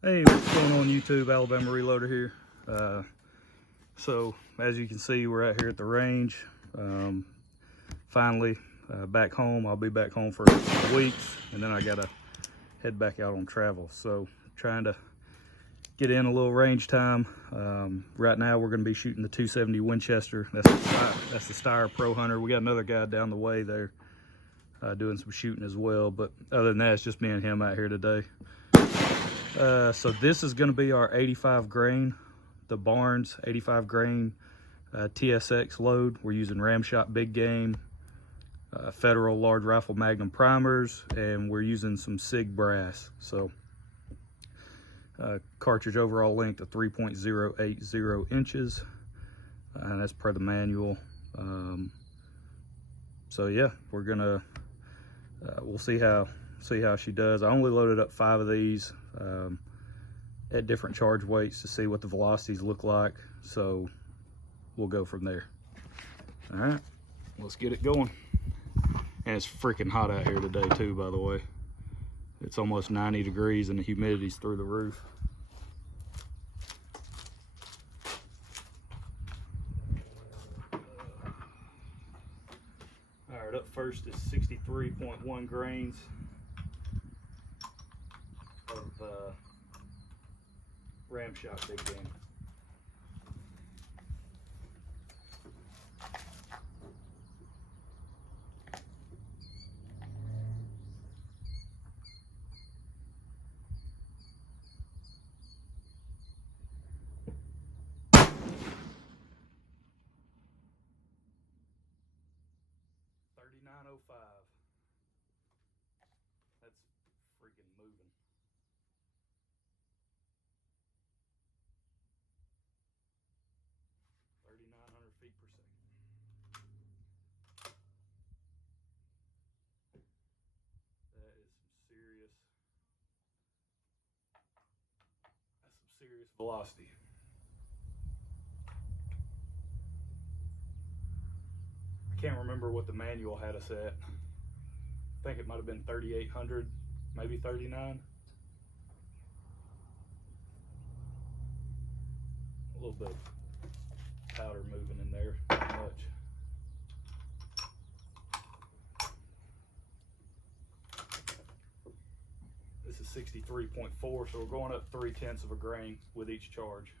Hey, what's going on YouTube? Alabama Reloader here. So as you can see, we're out here at the range. Finally back home. I'll be back home for a couple weeks, and then I gotta head back out on travel. So trying to get in a little range time. Right now we're going to be shooting the 270 Winchester. That's the Steyr Pro Hunter. We got another guy down the way there doing some shooting as well. But other than that, it's just me and him out here today. So this is going to be our 85 grain, the Barnes 85 grain TSX load. We're using Ramshot big game, Federal large rifle magnum primers, and we're using some SIG brass. So cartridge overall length of 3.080 inches, and that's per the manual. So yeah, we're gonna we'll see how she does. I only loaded up 5 of these at different charge weights to see what the velocities look like, so we'll go from there. All right, let's get it going. And it's freaking hot out here today too, by the way. It's almost 90 degrees and the humidity's through the roof. All right, up first is 63.1 grains of Ramshot big game. $39.05. That's freaking moving. 3,900 feet per second. That is some serious. That's some serious velocity. I can't remember what the manual had us at. I think it might have been 3,800, maybe 39. A little bit of powder moving in there, not much. This is 63.4, so we're going up 0.3 of a grain with each charge.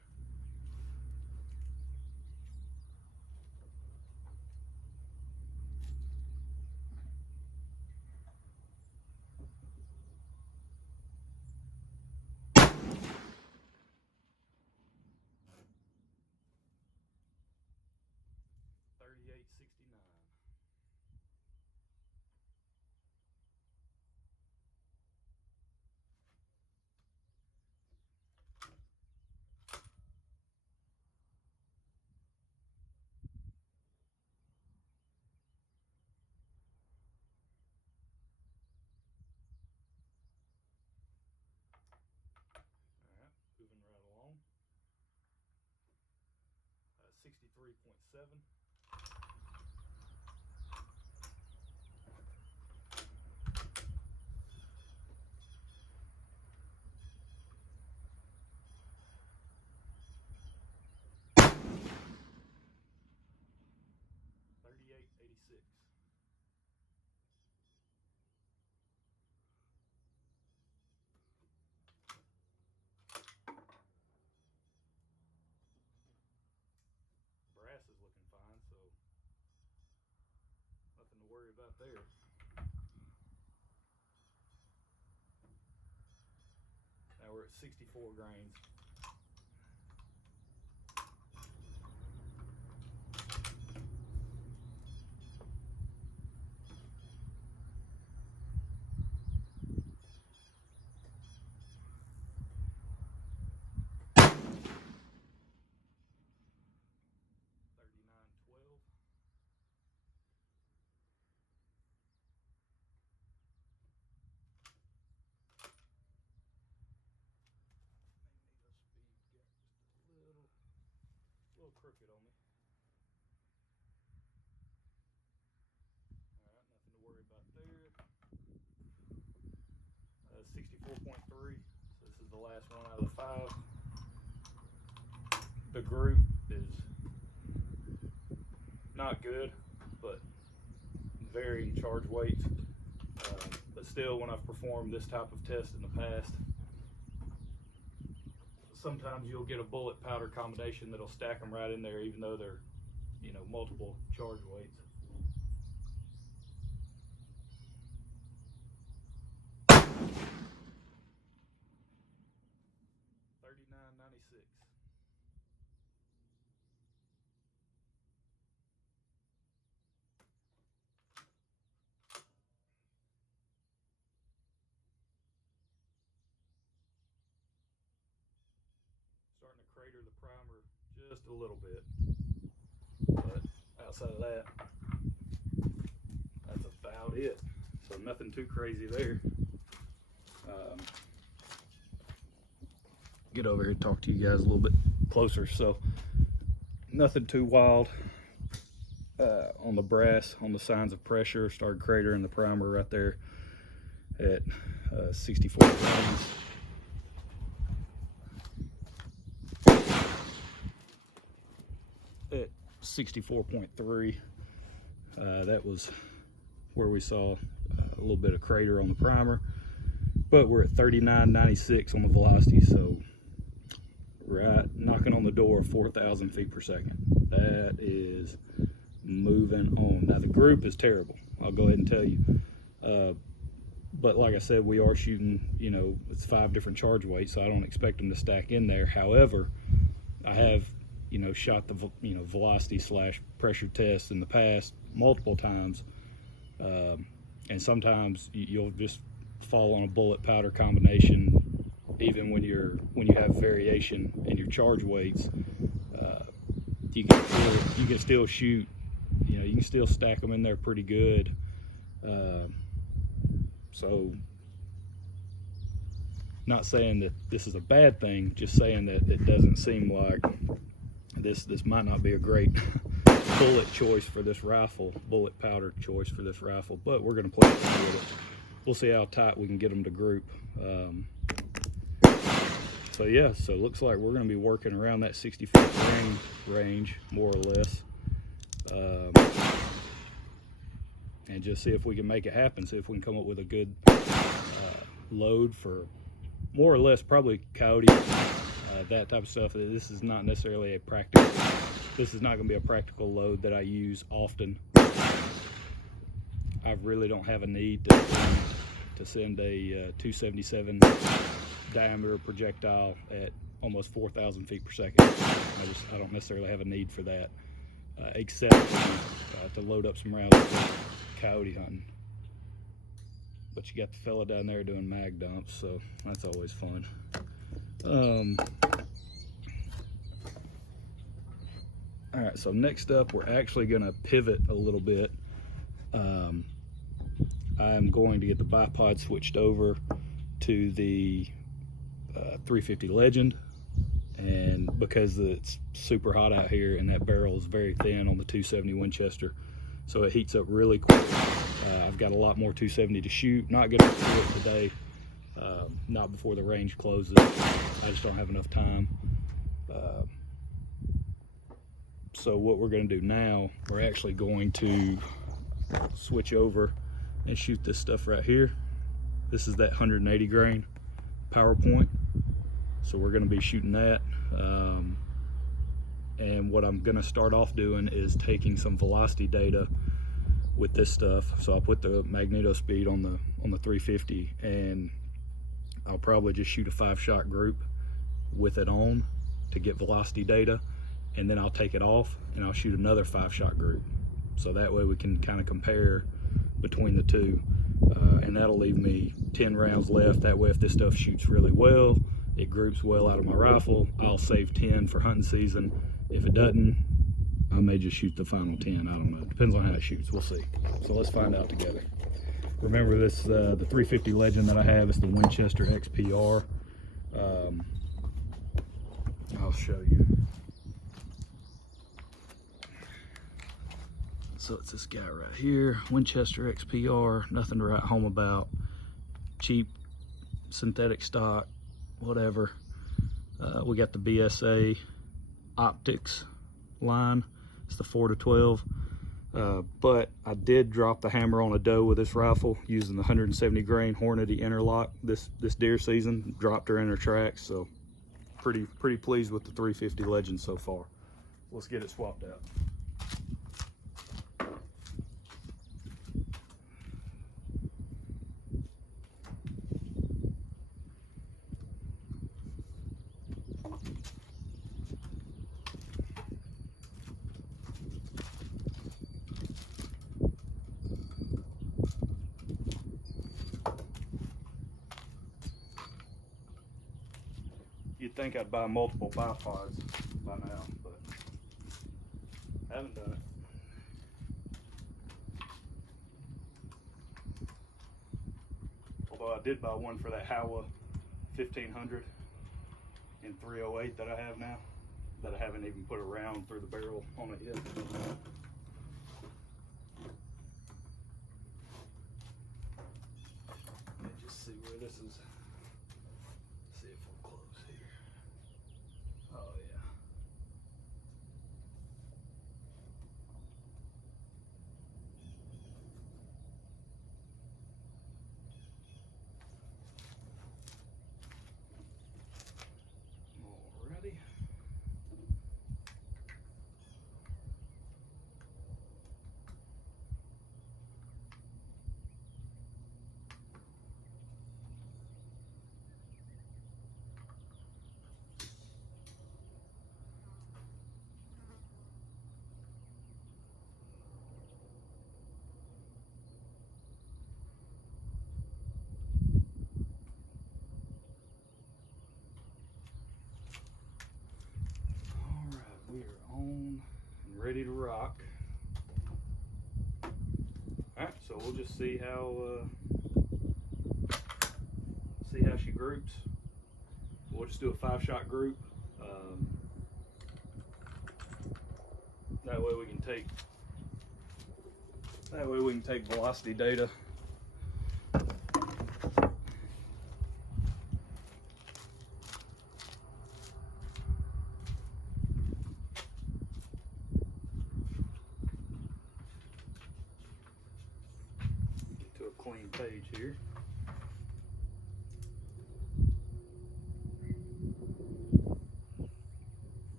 $38.69. Alright, moving right along. 63.7. $38.86. Brass is looking fine, so nothing to worry about there. Now we're at 64 grains. A little crooked on me. Alright, nothing to worry about there. 64.3. So this is the last one out the group is not good, but varying charge weights. But still, when I've performed this type of test in the past, sometimes you'll get a bullet powder combination that'll stack them right in there, even though they're, you know, multiple charge weights. $39.96. Starting to crater the primer just a little bit, but outside of that, that's about it. So nothing too crazy there. Get over here and talk to you guys a little bit closer. So nothing too wild on the brass, on the signs of pressure. Started cratering the primer right there at 64 grains. At 64.3, that was where we saw a little bit of crater on the primer, but we're at 39.96 on the velocity, so right knocking on the door of 4,000 feet per second. That is moving on. Now the group is terrible, I'll go ahead and tell you, but like I said, we are shooting, you know, it's 5 different charge weights, so I don't expect them to stack in there. However, I have, you know, shot the, you know, velocity slash pressure test in the past multiple times, and sometimes you'll just fall on a bullet powder combination, even when you have variation in your charge weights. You can still shoot, you know, you can still stack them in there pretty good. So not saying that this is a bad thing, just saying that it doesn't seem like this might not be a great bullet choice for this rifle, bullet powder choice for this rifle, but we're going to play with it. We'll see how tight we can get them to group. So yeah, so it looks like we're going to be working around that 64 grain range, more or less, and just see if we can make it happen. See if we can come up with a good load for more or less probably coyote, that type of stuff. This is not necessarily a practical. This is not going to be a practical load that I use often. I really don't have a need to send a 277 diameter projectile at almost 4,000 feet per second. I don't necessarily have a need for that, except to load up some rounds for coyote hunting. But you got the fella down there doing mag dumps, so that's always fun. All right, so next up, we're actually going to pivot a little bit. I'm going to get the bipod switched over to the 350 Legend, and because it's super hot out here and that barrel is very thin on the 270 Winchester, so it heats up really quick. I've got a lot more 270 to shoot. Not going to do it today, not before the range closes. I just don't have enough time. So what we're going to do now, we're actually going to switch over and shoot this stuff right here. This is that 180 grain PowerPoint. So we're going to be shooting that. And what I'm going to start off doing is taking some velocity data with this stuff. So I'll put the magneto speed on the 350, and I'll probably just shoot a 5-shot group with it on to get velocity data, and then I'll take it off and I'll shoot another 5-shot group. So that way we can kind of compare between the two, and that'll leave me 10 rounds left. That way if this stuff shoots really well, it groups well out of my rifle, I'll save 10 for hunting season. If it doesn't, I may just shoot the final 10. I don't know. Depends on how it shoots. We'll see. So let's find out together. Remember this, the 350 Legend that I have is the Winchester XPR. I'll show you. So it's this guy right here, Winchester XPR, nothing to write home about. Cheap, synthetic stock, whatever. We got the BSA optics line. It's the 4 to 12. But I did drop the hammer on a doe with this rifle using the 170 grain Hornady interlock this deer season. Dropped her in her tracks, so pretty pleased with the 350 Legend so far. Let's get it swapped out. You'd think I'd buy multiple bipods by now, but I haven't done it. Although I did buy one for that Howa 1500 in 308 that I have now, that I haven't even put a round through the barrel on it yet. Let me just see where this is. See if we're close here. Oh yeah. Alrighty. We are on and ready to rock. Alright, so we'll just see how she groups. We'll just do a 5-shot group. That way we can take velocity data. Clean page here.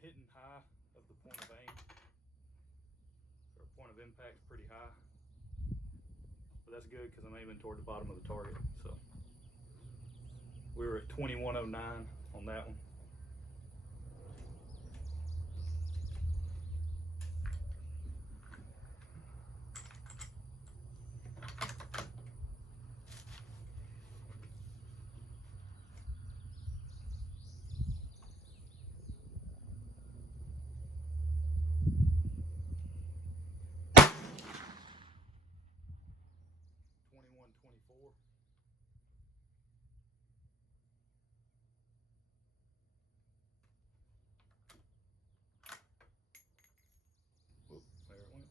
Hitting high of the point of aim, or point of impact is pretty high, but that's good because I'm aiming toward the bottom of the target. So we were at 2109 on that one. There it went.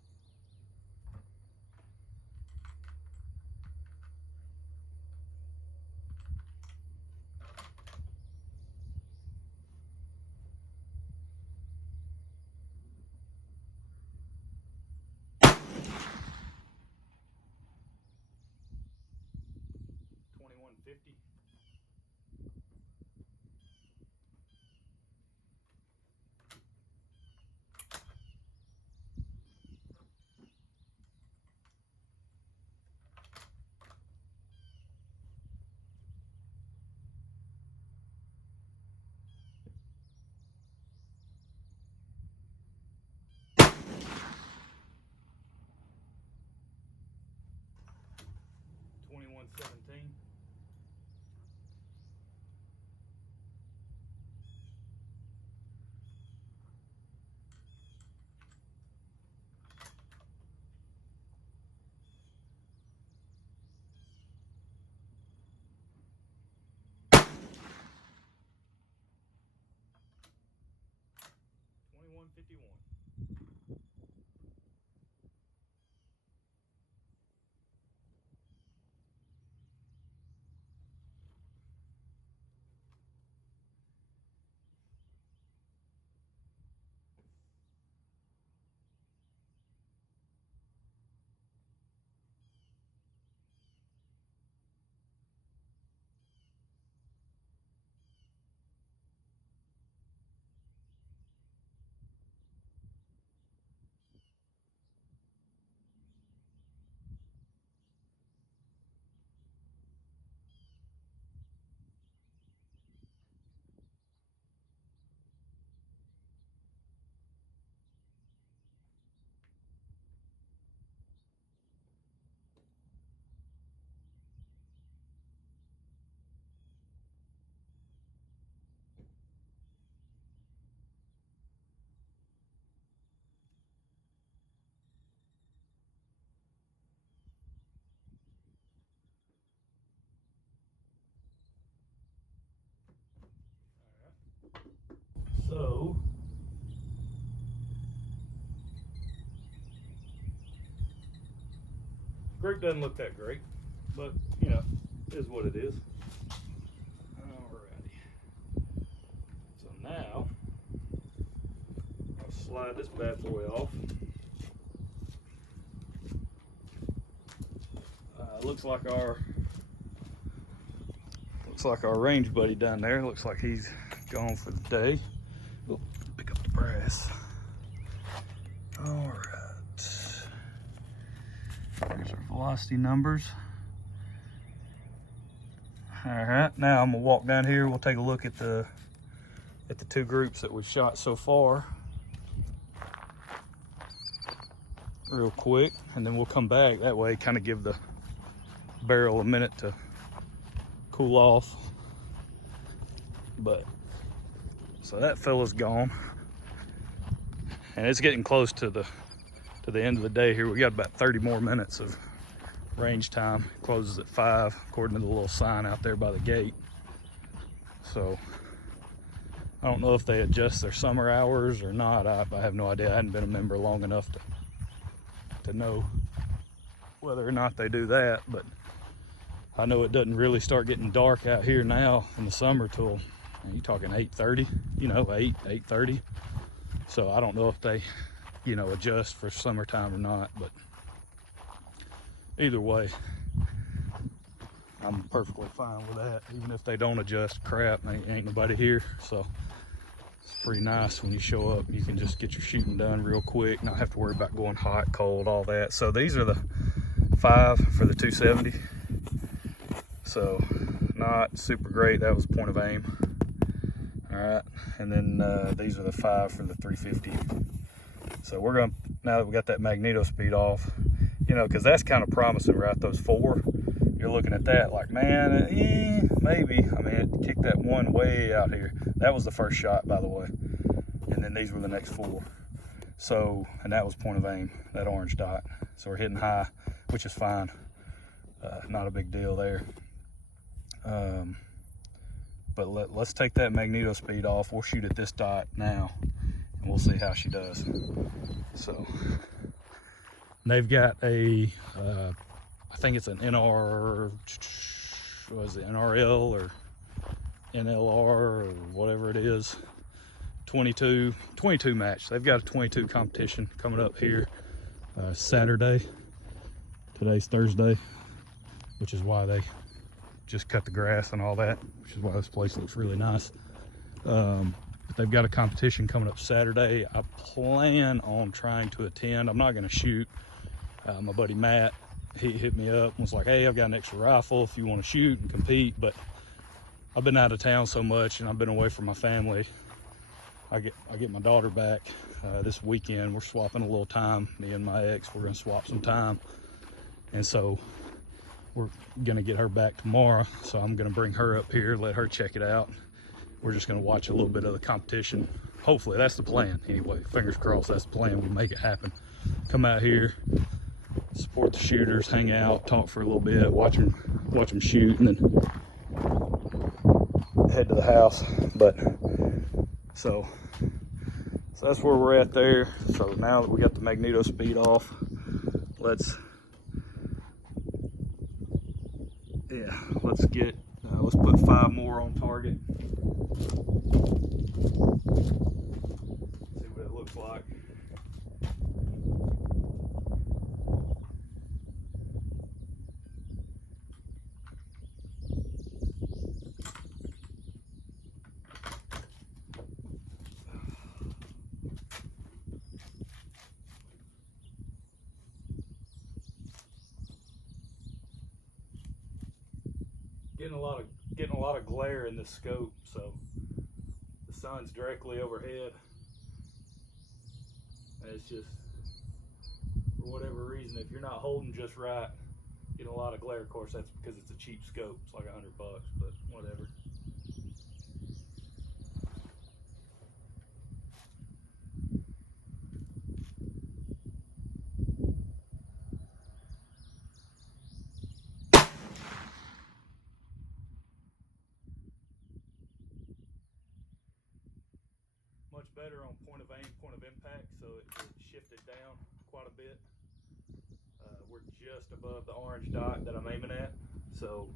$21.50. $21.17. 151. So, Greg doesn't look that great, but you know, is what it is. Alrighty. So now, I'll slide this bad boy off. Looks like our range buddy down there. Looks like he's gone for the day. Oh, pick up the brass. All right. Here's our velocity numbers. All right. Now I'm gonna walk down here. We'll take a look at the two groups that we've shot so far, real quick, and then we'll come back. That way, kind of give the barrel a minute to cool off. But so that fella's gone, and it's getting close to the end of the day here. We got about 30 more minutes of range time. It closes at 5 according to the little sign out there by the gate. So I don't know if they adjust their summer hours or not. I have no idea. I hadn't been a member long enough to know whether or not they do that, but I know it doesn't really start getting dark out here now in the summer till, you're talking 8:30, you know, 8:30. So I don't know if they, you know, adjust for summertime or not, but either way, I'm perfectly fine with that. Even if they don't adjust, crap, ain't nobody here. So it's pretty nice when you show up. You can just get your shooting done real quick, not have to worry about going hot, cold, all that. So these are the 5 for the 270. So not super great. That was point of aim. All right, and then these are the 5 for the 350. So we're gonna, now that we got that magneto speed off, you know, because that's kind of promising, right? Those 4, you're looking at that like, man, maybe. I mean, it kicked that one way out here. That was the first shot, by the way, and then these were the next 4. So, and that was point of aim, that orange dot. So we're hitting high, which is fine. Not a big deal there. But let's take that magneto speed off. We'll shoot at this dot now, and we'll see how she does. So they've got a, I think it's an NRL or NLR or whatever it is, 22 match. They've got a 22 competition coming up here Saturday. Today's Thursday, which is why they just cut the grass and all that, which is why this place looks really nice. But they've got a competition coming up Saturday. I plan on trying to attend. I'm not going to shoot. My buddy Matt, he hit me up and was like, hey, I've got an extra rifle if you want to shoot and compete. But I've been out of town so much and I've been away from my family. I get my daughter back this weekend. We're swapping a little time. Me and my ex, we're going to swap some time. And so we're going to get her back tomorrow. So I'm going to bring her up here, let her check it out. We're just going to watch a little bit of the competition. Hopefully, that's the plan. Anyway, fingers crossed, that's the plan. We'll make it happen. Come out here, support the shooters, hang out, talk for a little bit, watch them shoot, and then head to the house. But so So that's where we're at there. So now that we got the magneto speed off, let's get, let's put 5 more on target. See what it looks like. Getting a lot of glare in the scope, so the sun's directly overhead, and it's just, for whatever reason, if you're not holding just right, getting a lot of glare. Of course, that's because it's a cheap scope. It's like $100, but whatever. Much better on point of aim, point of impact, so it shifted down quite a bit. We're just above the orange dot that I'm aiming at, so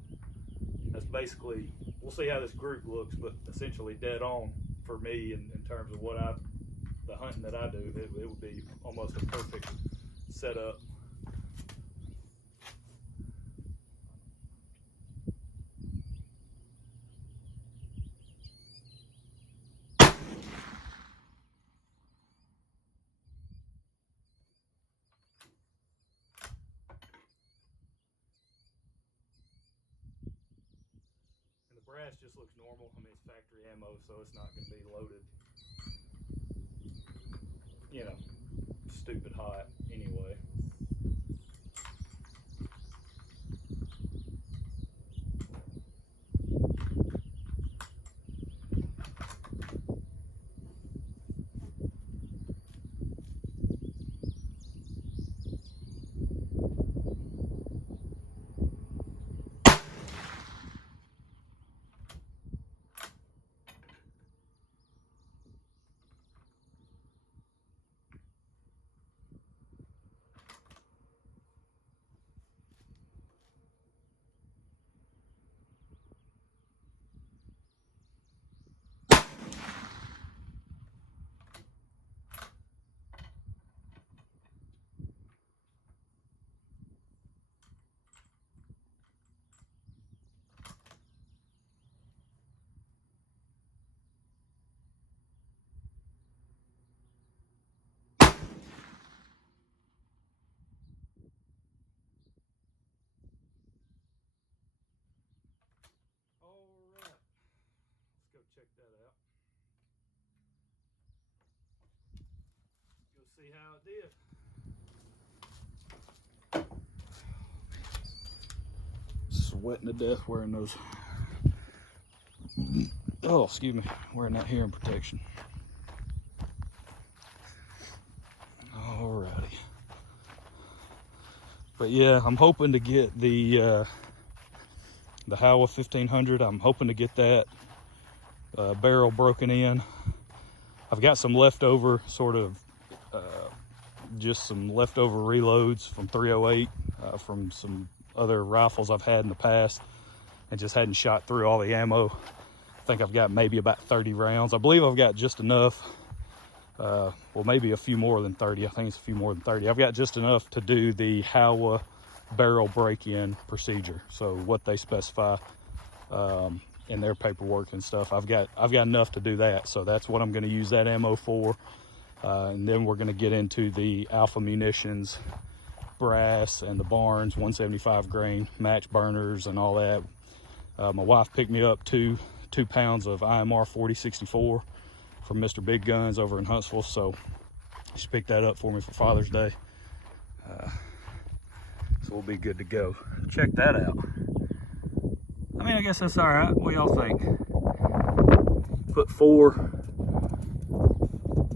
that's basically, we'll see how this group looks, but essentially dead on for me in terms of the hunting that I do. It would be almost a perfect setup. Brass just looks normal. I mean, it's factory ammo, so it's not going to be loaded, you know, stupid hot anyway. Check that out. Go see how it did. Sweating to death wearing those. Oh, excuse me, wearing that hearing protection. Alrighty. But yeah, I'm hoping to get the Howa 1500. I'm hoping to get that barrel broken in. I've got some leftover just some leftover reloads from 308 from some other rifles I've had in the past and just hadn't shot through all the ammo. I think I've got maybe about 30 rounds. I believe I've got just enough, well, maybe a few more than 30. I think it's a few more than 30. I've got just enough to do the Howa barrel break-in procedure. So what they specify in their paperwork and stuff, I've got enough to do that. So that's what I'm going to use that ammo for. And then we're going to get into the Alpha Munitions brass and the Barnes 175 grain match burners and all that. My wife picked me up two pounds of IMR 4064 from Mr. Big Guns over in Huntsville, so she picked that up for me for Father's Day. So we'll be good to go. Check that out. I mean, I guess that's all right. What y'all think? Put 4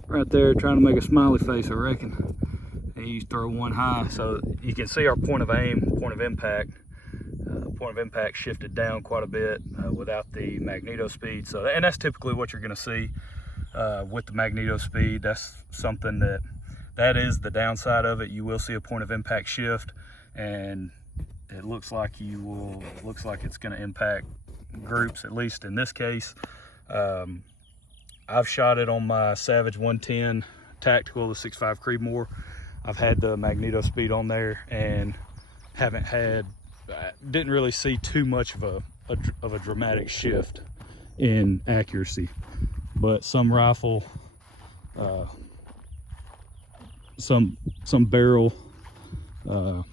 right there, trying to make a smiley face, I reckon. And you throw 1 high, so you can see our point of aim, point of impact. Point of impact shifted down quite a bit without the magneto speed. So, and that's typically what you're going to see with the magneto speed. That's something that is the downside of it. You will see a point of impact shift, and it looks like it's going to impact groups, at least in this case. I've shot it on my Savage 110 Tactical, the 6.5 Creedmoor. I've had the magneto speed on there and didn't really see too much of a dramatic shift in accuracy. But some rifle, some barrel, you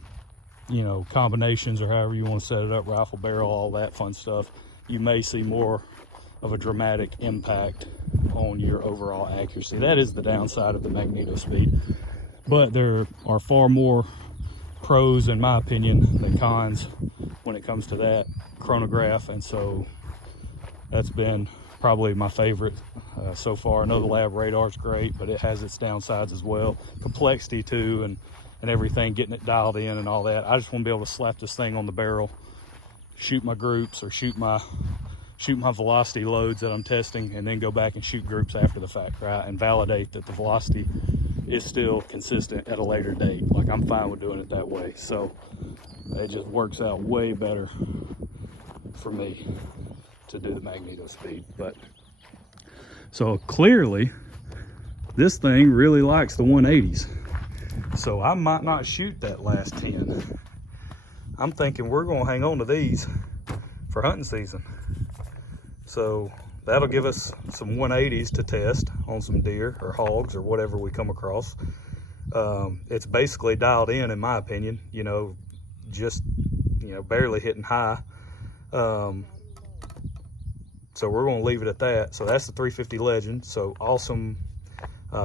know, combinations, or however you want to set it up, rifle, barrel, all that fun stuff, you may see more of a dramatic impact on your overall accuracy. That is the downside of the magneto speed. But there are far more pros, in my opinion, than cons when it comes to that chronograph, and so that's been probably my favorite so far. I know the lab radar's great, but it has its downsides as well. Complexity too, and everything, getting it dialed in and all that. I just want to be able to slap this thing on the barrel, shoot my groups, or shoot my velocity loads that I'm testing, and then go back and shoot groups after the fact, right? And validate that the velocity is still consistent at a later date. Like, I'm fine with doing it that way. So it just works out way better for me to do the magneto speed. But so clearly this thing really likes the 180s. So I might not shoot that last 10. I'm thinking we're gonna hang on to these for hunting season. So that'll give us some 180s to test on some deer or hogs or whatever we come across. It's basically dialed in my opinion, you know, just, you know, barely hitting high. So we're going to leave it at that. So that's the 350 Legend. So awesome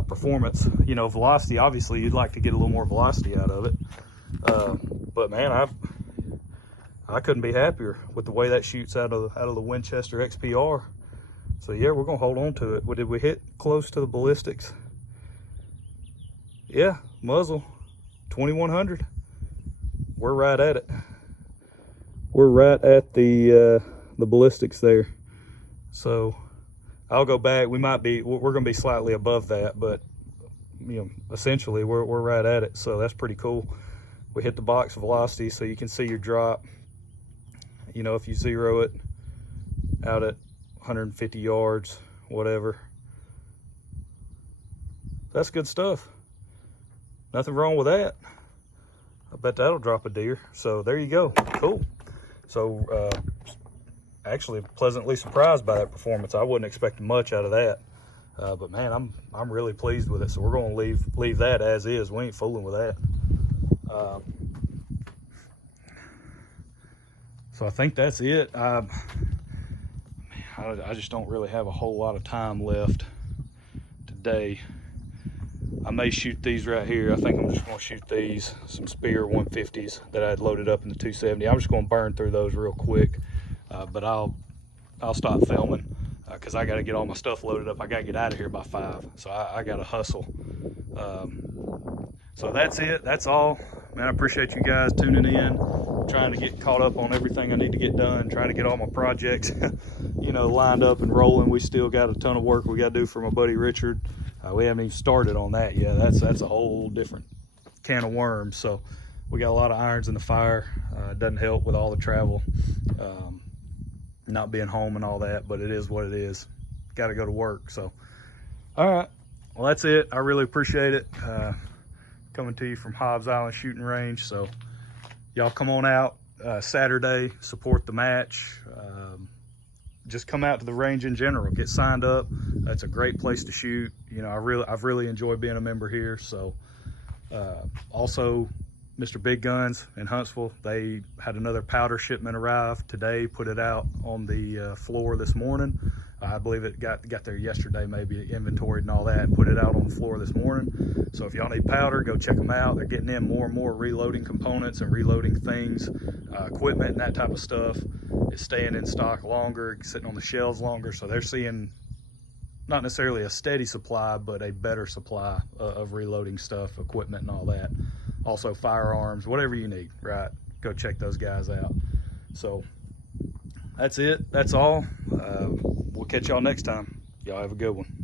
performance. You know, velocity, obviously you'd like to get a little more velocity out of it. But man, I couldn't be happier with the way that shoots out of the Winchester XPR. So yeah, we're gonna hold on to it. Did we hit close to the ballistics? Yeah, muzzle 2100. We're right at it. We're right at the ballistics there. So I'll go back. We're gonna be slightly above that, but you know, essentially we're right at it. So that's pretty cool. We hit the box velocity, so you can see your drop. You know, if you zero it out at 150 yards, whatever. That's good stuff. Nothing wrong with that. I bet that'll drop a deer. So there you go. Cool. So actually pleasantly surprised by that performance. I wasn't expecting much out of that. But man, I'm really pleased with it. So we're going to leave that as is. We ain't fooling with that. So I think that's it. I just don't really have a whole lot of time left today. I may shoot these right here. I think I'm just going to shoot these, some Spear 150s that I had loaded up in the 270. I'm just going to burn through those real quick, but I'll stop filming because I got to get all my stuff loaded up. I got to get out of here by 5, so I got to hustle. So that's it. That's all. Man, I appreciate you guys tuning in, trying to get caught up on everything I need to get done, trying to get all my projects, you know, lined up and rolling. We still got a ton of work we got to do for my buddy Richard. We haven't even started on that yet. That's a whole different can of worms. So we got a lot of irons in the fire. It doesn't help with all the travel, not being home and all that, but it is what it is. Got to go to work. So, all right. Well, that's it. I really appreciate it. Coming to you from Hobbs Island Shooting Range. So y'all come on out Saturday, support the match. Just come out to the range in general, get signed up. It's a great place to shoot. You know, I've really enjoyed being a member here. So also Mr. Big Guns in Huntsville, they had another powder shipment arrive today, put it out on the floor this morning. I believe it got there yesterday, maybe inventoried and all that, and put it out on the floor this morning. So if y'all need powder, go check them out. They're getting in more and more reloading components and reloading things, equipment and that type of stuff. It's staying in stock longer, sitting on the shelves longer. So they're seeing not necessarily a steady supply, but a better supply of reloading stuff, equipment and all that. Also firearms, whatever you need, right? Go check those guys out. So that's it. That's all. We'll catch y'all next time. Y'all have a good one.